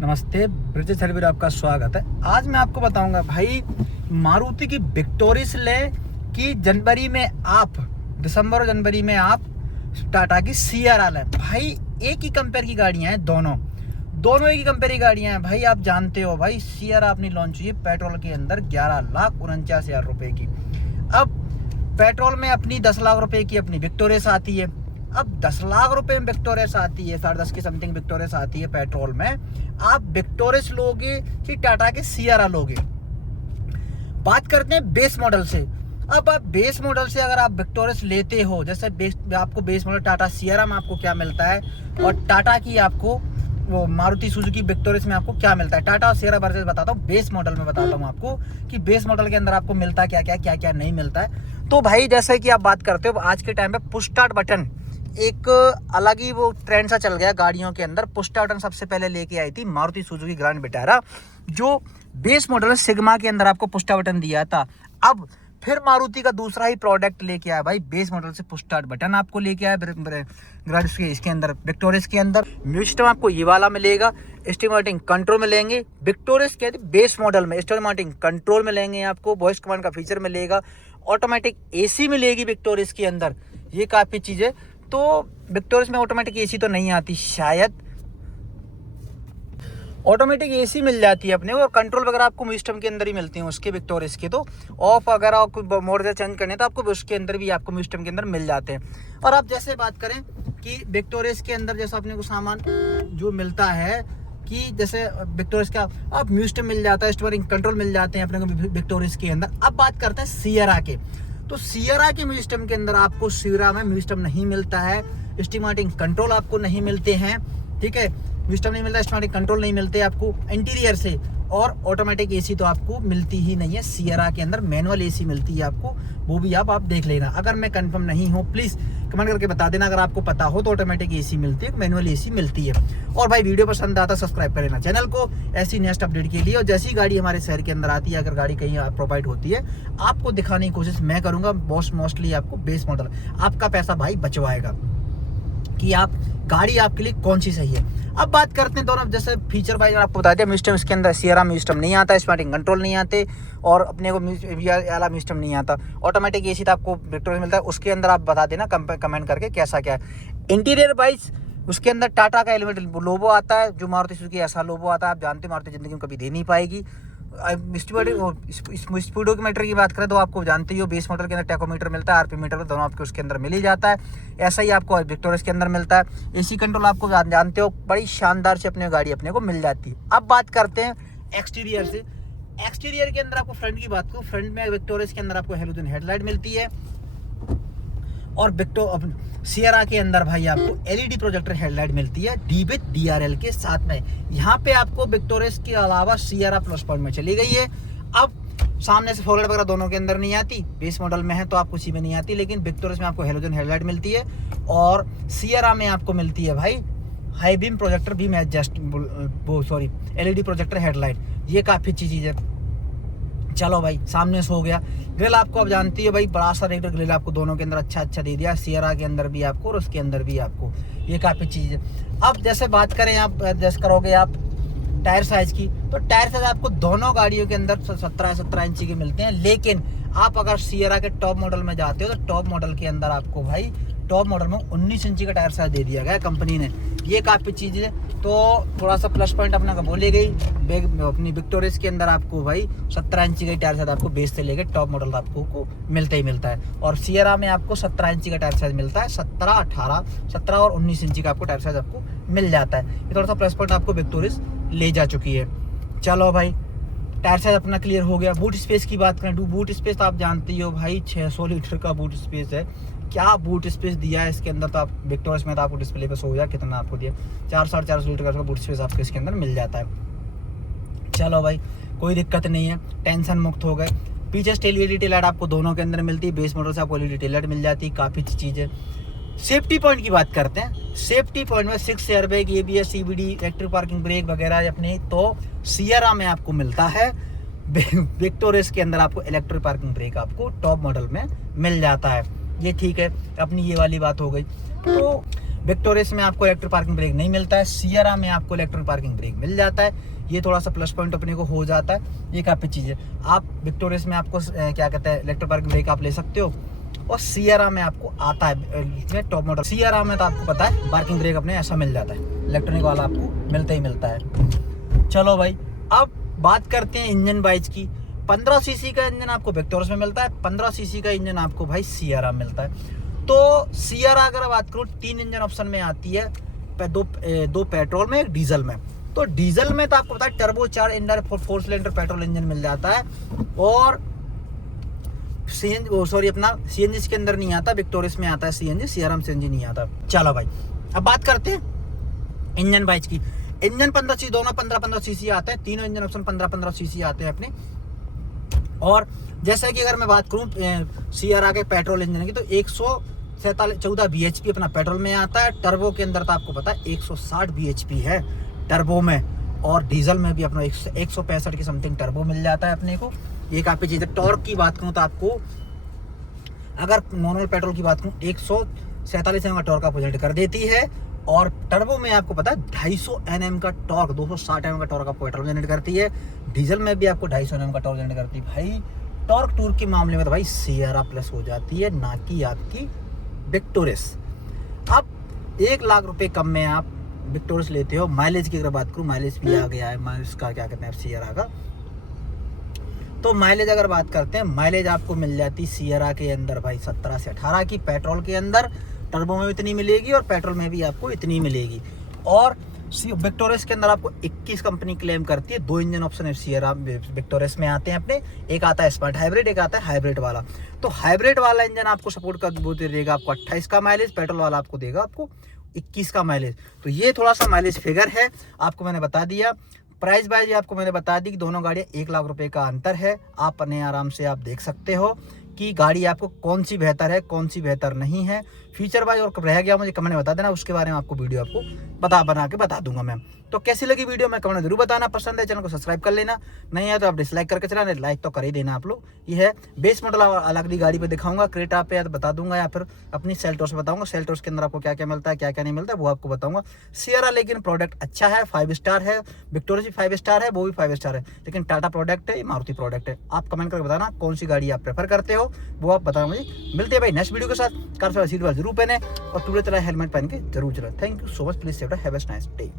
नमस्ते, ब्रिजेश हरवीर आपका स्वागत है। आज मैं आपको बताऊंगा भाई मारुति की विक्टोरिस ले कि जनवरी में आप दिसंबर और जनवरी में आप टाटा की CRR ले। भाई एक ही कंपेयर की गाड़ियां हैं, दोनों एक ही कंपेयर की गाड़ियां हैं भाई। आप जानते हो भाई CRR अपनी लॉन्च हुई है पेट्रोल के अंदर 11,49,000 रुपए की। अब पेट्रोल में अपनी 10 लाख रुपए की अपनी विक्टोरिस आती है। अब 10 लाख रुपए में विक्टोरिस आती है, 10.5 की समथिंग विक्टोरिस आती है पेट्रोल में। आप विक्टोरिस लोगे कि टाटा के CRR लोगे? बात करते हैं बेस मॉडल से। अब आप बेस मॉडल से अगर आप विक्टोरिस लेते हो, जैसे आपको बेस मॉडल टाटा CRR में आपको क्या मिलता है और टाटा की आपको वो मारुति सुजुकी विक्टोरिस में आपको क्या मिलता है। टाटा और CRR वर्सेस बताता हूँ, बेस मॉडल में बताता हूँ आपको कि बेस मॉडल के अंदर आपको मिलता है क्या नहीं मिलता है। तो भाई जैसे कि आप बात करते हो आज के टाइम पे पुश स्टार्ट बटन एक अलग ही वो ट्रेंड सा चल गया गाड़ियों के अंदर। पुश स्टार्ट बटन सबसे पहले लेके आई थी मारुति सुजुकी ग्रैंड विटारा, जो बेस मॉडल सिग्मा के अंदर आपको पुश स्टार्ट बटन दिया था। अब फिर मारुति का दूसरा ही प्रोडक्ट लेके आया भाई, बेस मॉडल से पुश स्टार्ट बटन आपको लेके आया ग्रैंड इसके अंदर विक्टोरिस के अंदर। म्यूजिक सिस्टम आपको ये वाला मिलेगा, स्टीरियो कंट्रोल में लेंगे विक्टोरिस के बेस मॉडल में। स्टीरियो कंट्रोल में लेंगे आपको, वॉइस कमांड का फीचर मिलेगा, ऑटोमेटिक AC मिलेगी विक्टोरिस के अंदर। ये काफ़ी चीज़ें तो विक्टोरिस में ऑटोमेटिक AC तो नहीं आती, शायद ऑटोमेटिक AC मिल जाती है अपने को, और कंट्रोल वगैरह आपको म्यूजिक के अंदर ही मिलती हैं उसके विक्टोरिस के। तो ऑफ अगर आपको मोड चेंज करने तो आपको उसके अंदर भी आपको म्यूजिक के अंदर मिल जाते हैं। और आप जैसे बात करें कि विक्टोरिस के अंदर जैसा अपने को सामान जो मिलता है कि जैसे विक्टोरिस का आप म्यूजिक मिल जाता है, स्टीयरिंग कंट्रोल मिल जाते हैं अपने को विक्टोरिस के अंदर। अब बात करते हैं CRR के। तो CRR के म्यूजिक के अंदर आपको CRR में म्यूजिक नहीं मिलता है, स्टीरियो कंट्रोल आपको नहीं मिलते हैं, ठीक है। म्यूजिक नहीं मिलता, स्टीरियो कंट्रोल नहीं मिलते आपको इंटीरियर से, और ऑटोमेटिक AC तो आपको मिलती ही नहीं है। CRR के अंदर मैनुअल AC मिलती है आपको, वो भी आप देख लेना। अगर मैं कंफर्म नहीं हूँ प्लीज़ कमेंट करके बता देना। अगर आपको पता हो तो ऑटोमेटिक AC मिलती है, मैनुअल AC मिलती है। और भाई वीडियो पसंद आता सब्सक्राइब कर लेना चैनल को ऐसी नेक्स्ट अपडेट के लिए। और जैसी गाड़ी हमारे शहर के अंदर आती है, अगर गाड़ी कहीं प्रोवाइड होती है, आपको दिखाने की कोशिश मैं करूँगा। मोस्टली आपको बेस मॉडल आपका पैसा भाई बचवाएगा कि आप गाड़ी आपके लिए कौन सी सही है। अब बात करते हैं दोनों जैसे फीचर भाई आपको बता दिया। म्यूजिक इसके अंदर CRR म्यूजिक नहीं आता, स्टीरियो कंट्रोल नहीं आते, और अपने को म्यूजिक नहीं आता। ऑटोमेटिक AC तो आपको विक्टोरिस मिलता है, उसके अंदर आप बता देना कमेंट करके कैसा क्या है। इंटीरियर वाइज उसके अंदर टाटा का एलिमेंट लोगो आता है, जो मारुति सुजुकी ऐसा लोगो आता है। आप जानते हैं मारुति ज़िंदगी में कभी दे नहीं पाएगी। स्पीडोमीटर की बात करें तो आपको जानते ही हो, बेस मॉडल के अंदर टैकोमीटर मिलता है, RPM मीटर दोनों आपके उसके अंदर मिल ही जाता है। ऐसा ही आपको विक्टोरिस के अंदर मिलता है। AC कंट्रोल आपको जानते हो, बड़ी शानदार से अपने गाड़ी अपने को मिल जाती है। अब बात करते हैं एक्सटीरियर से। एक्सटीरियर के अंदर आपको फ्रंट की बात करूँ, फ्रंट में विक्टोरिस के अंदर आपको हेलोजन हेडलाइट मिलती है, और CRR के अंदर भाई आपको LED प्रोजेक्टर हेडलाइट मिलती है D विद DRL के साथ में। यहाँ पे आपको विक्टोरिस के अलावा CRR प्लस पॉइंट में चली गई है। अब सामने से फॉरवर्ड वगैरह दोनों के अंदर नहीं आती, बेस मॉडल में है तो आपको उसी में नहीं आती, लेकिन विक्टोरिस में आपको हेलोजन हेडलाइट मिलती है, और CRR में आपको मिलती है भाई high beam projector beam adjust LED projector headlight. ये काफ़ी अच्छी चीज़ है। चलो भाई सामने से हो गया। ग्रिल आपको आप जानती है भाई, बड़ा सा रेक्टर ग्रिल आपको दोनों के अंदर अच्छा दे दिया, CRR के अंदर भी आपको और उसके अंदर भी आपको। ये काफ़ी चीज़ है। अब जैसे बात करें आप जैसे करोगे आप टायर साइज़ की, तो टायर साइज़ आपको दोनों गाड़ियों के अंदर 17 इंची के मिलते हैं। लेकिन आप अगर CRR के टॉप मॉडल में जाते हो तो टॉप मॉडल के अंदर आपको भाई टॉप मॉडल में 19 इंची का टायर साइज दे दिया गया कंपनी ने। ये काफ़ी चीज़ है, तो थोड़ा सा प्लस पॉइंट अपना का बोली गई। अपनी विक्टोरिस के अंदर आपको भाई 17 इंची का टायर साइज आपको बेस से लेकर टॉप मॉडल आपको को मिलता ही मिलता है, और CRR में आपको 17 इंची का टायर साइज मिलता है। 17 और 19 इंची का आपको टायर साइज आपको मिल जाता है। ये थोड़ा सा प्लस पॉइंट आपको विक्टोरिस ले जा चुकी है। चलो भाई टायर साइज अपना क्लियर हो गया। बूट स्पेस की बात करें, बूट स्पेस तो आप जानते ही हो भाई 600 लीटर का बूट स्पेस है। क्या बूट स्पेस दिया है इसके अंदर, तो आप विक्टोरिस में तो आपको डिस्प्ले पे सो गया कितना आपको दिया, 400-450 लीटर का बूट स्पेस आपको इसके अंदर मिल जाता है। चलो भाई कोई दिक्कत नहीं है, टेंशन मुक्त हो गए। पीछे LED टेल लाइट आपको दोनों के अंदर मिलती है, बेस मॉडल से आपको LED टेल लाइट मिल जाती है, काफ़ी अच्छी चीज़ है। सेफ्टी पॉइंट की बात करते हैं। सेफ्टी पॉइंट में 6 airbag, ABS, CBD, electric parking brake वगैरह अपने तो CRR में आपको मिलता है। विक्टोरिस के अंदर आपको इलेक्ट्रिक पार्किंग ब्रेक आपको टॉप मॉडल में मिल जाता है। ये ठीक है, अपनी ये वाली बात हो गई। तो विक्टोरियस में आपको इलेक्ट्रिक पार्किंग ब्रेक नहीं मिलता है, सियरा में आपको इलेक्ट्रिक पार्किंग ब्रेक मिल जाता है। ये थोड़ा सा प्लस पॉइंट अपने को हो जाता है। ये काफ़ी चीज़ है। आप विक्टोरियस में आपको क्या कहते हैं इलेक्ट्रिक पार्किंग ब्रेक आप ले सकते हो, और सियरा में आपको आता है टॉप मॉडल। सियरा में तो आपको पता है पार्किंग ब्रेक अपने ऐसा मिल जाता है, इलेक्ट्रॉनिक वाला आपको मिलता ही मिलता है। चलो भाई, अब बात करते हैं इंजन वाइज की। 15 सीसी का इंजन आपको विक्टोरियस में मिलता है, 15 सीसी का इंजन आपको भाई सियरा में मिलता है। तो सियरा अगर बात करूँ 3 इंजन ऑप्शन में आती है, दो पेट्रोल में, एक डीजल में। तो डीजल में तो आपको पता है turbo 4 indirect 4 cylinder petrol engine मिल जाता है, और अपना सीएनजी इसके अंदर नहीं आता, विक्टोरियस में आता है सीएनजी, सियरा में सीएनजी नहीं आता। चलो भाई, अब बात करते हैं इंजन वाइज की। इंजन 15 सीसी, दोनों 15-15 सीसी आते हैं, तीनों इंजन ऑप्शन 15-15 सीसी आते हैं अपने। और जैसा कि अगर मैं बात करूं सियरा के पेट्रोल इंजन की, तो 114 bhp अपना पेट्रोल में आता है। टर्बो के अंदर तो आपको पता है 160 bhp है टर्बो में, और डीजल में भी अपना 165 की समथिंग टर्बो मिल जाता है अपने को। ये काफ़ी चीज़ है। टॉर्क की बात करूँ तो आपको, अगर नॉर्मल पेट्रोल की बात करूँ 147 Nm का टॉर्क आपको जनरेट कर देती है, और टर्बो में आपको पता है 250 Nm का टॉर्क, 260 Nm का टॉर्क आपको पेट्रोल जनरेट करती है। डीजल में भी आपको 250 Nm का टॉर्क जनरेट करती है। भाई टॉर्क टूर के मामले में तो भाई सियरा प्लस हो जाती है, ना कि आपकी विक्टोरियस। अब 1 लाख रुपए कम में आप विक्टोरियस लेते हो। माइलेज की अगर बात करूँ, माइलेज भी आ गया है, माइलेज का क्या कहते हैं सियरा का। तो माइलेज अगर बात करते हैं, माइलेज आपको मिल जाती सियरा के अंदर भाई 17 से 18 की, पेट्रोल के अंदर। टर्बो में इतनी मिलेगी और पेट्रोल में भी आपको इतनी मिलेगी। और विक्टोरियस के अंदर आपको 21 कंपनी क्लेम करती है। 2 इंजन ऑप्शन है सियरा विक्टोरियस में आते हैं अपने, एक आता है स्मार्ट हाइब्रिड, एक आता है हाइब्रिड वाला। तो हाइब्रिड वाला इंजन आपको सपोर्ट कर देगा आपको 28 का माइलेज, पेट्रोल वाला आपको देगा आपको 21 का माइलेज। तो ये थोड़ा सा माइलेज फिगर है, आपको मैंने बता दिया। प्राइस वाइज आपको मैंने बता दी कि दोनों गाड़ियाँ 1 लाख रुपए का अंतर है। आप अपने आराम से आप देख सकते हो कि गाड़ी आपको कौन सी बेहतर है, कौन सी बेहतर नहीं है। फीचर वाइज और रह गया मुझे कमेंट में बता देना, उसके बारे में आपको वीडियो आपको बना के बता दूंगा मैं। तो कैसी लगी वीडियो मैं कमेंट में जरूर बताना। पसंद है चैनल को सब्सक्राइब कर लेना, नहीं है तो आप डिसलाइक करके चलाना, लाइक तो कर ही देना आप लोग। ये है बेस मॉडल अलग गाड़ी पे दिखाऊंगा, क्रेटा पे या तो बता दूंगा, या फिर अपनी सेल्टोस बताऊंगा। सेल्टोस के अंदर आपको क्या क्या मिलता है, क्या क्या नहीं मिलता है, वो आपको बताऊंगा। सियरा लेकिन प्रोडक्ट अच्छा है, 5 स्टार है। विक्टोरियस भी 5 स्टार है, वो भी 5 स्टार है, लेकिन टाटा प्रोडक्ट है, मारुति प्रोडक्ट है। आप कमेंट करके बताना कौन सी गाड़ी आप प्रेफर करते हो, वो आप बताना मुझे। मिलते हैं भाई नेक्स्ट वीडियो के साथ। कार सीट बेल्ट जरूर पहने और पूरी तरह हेलमेट पहन के जरूर चलाए। Thank you so much, please have a nice day.